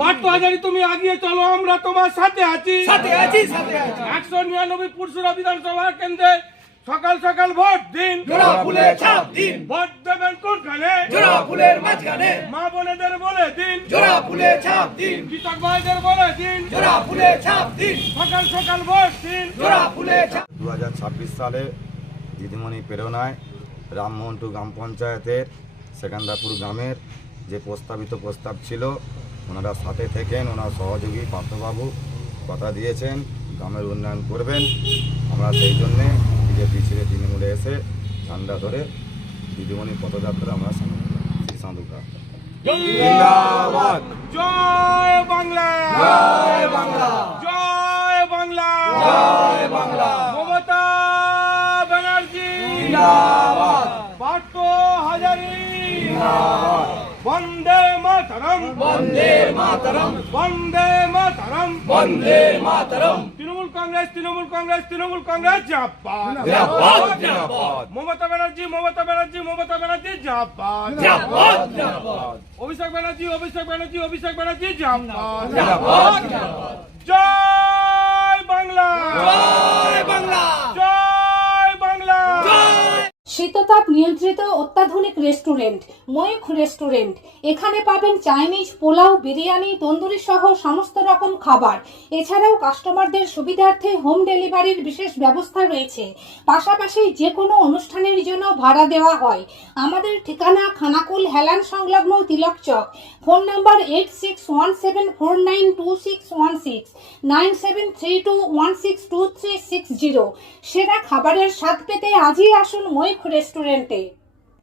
পার্থ হাজারি তুমি আগিয়ে চলো, আমরা তোমার সাথে আছি। 199 পুরসুরা বিধানসভা কেন্দ্রে সকাল সকাল ভোট দিন, জোড়া ফুলের ছাপ দিন, ভোট দেবেন কোনখানে, জোড়া ফুলের মাঝখানে, মা বোনেদের বলে দিন, জোড়া ফুলের ছাপ দিন, কৃষক ভাইদের বলে দিন, জোড়া ফুলের ছাপ দিন, সকাল সকাল ভোট দিন। জোড়া ফুলের ছাপ। 2026 সালে দিদিমণি প্রেরণায় রামমোহনটু গ্রাম পঞ্চায়েতের সেকেন্দাপুর গ্রামের যে প্রস্তাব ছিল, ওনারা সাথে থেকেন, ওনার সহযোগী পার্থবাবু কথা দিয়েছেন গ্রামের উন্নয়ন করবেন। আমরা সেই জন্যে বিজেপি ছেড়ে তৃণমূলে এসে ঝান্ডা ধরে দিদিমণির পদযাত্রা আমরা শ্রী সাধুকা। জিন্দাবাদ। জয় বাংলা, জয় বাংলা, জয় বাংলা, জয় বাংলা, মমতা ব্যানার্জি জিন্দাবাদ, পার্থ হাজারি জিন্দাবাদ, বন্দে মাতরম, বন্দে মাতরম, বন্দে মাতরম, বন্দে মাতরম, তৃণমূল কংগ্রেস, তৃণমূল কংগ্রেস, তৃণমূল কংগ্রেস জিন্দাবাদ। জিন্দাবাদ, জিন্দাবাদ, মমতা ব্যানার্জি, মমতা ব্যানার্জি, মমতা ব্যানার্জি জিন্দাবাদ। জিন্দাবাদ, জিন্দাবাদ, অভিষেক ব্যানার্জি, অভিষেক ব্যানার্জি, অভিষেক ব্যানার্জি জিন্দাবাদ। জিন্দাবাদ, জিন্দাবাদ, জয় বাংলা, জয় বাংলা, জয় বাংলা। শীততাপ নিয়ন্ত্রিত অত্যাধুনিক রেস্টুরেন্ট ময়ূখ রেস্টুরেন্ট। এখানে পাবেন চাইনিজ, পোলাও, বিরিয়ানি, তন্দুরি সহ সমস্ত রকম খাবার। এছাড়াও কাস্টমারদের সুবিধার্থে হোম ডেলিভারির বিশেষ ব্যবস্থা রয়েছে। পাশাপাশি যে কোনো অনুষ্ঠানের জন্য ভাড়া দেওয়া হয়। আমাদের ঠিকানা খানাকুল হেলান সংলগ্ন তিলক চক। Phone number 8617492616, 9732162360। সেরা খাবারের স্বাদ পেতে আজই আসুন ময়ূখ রেস্টুরেন্টে।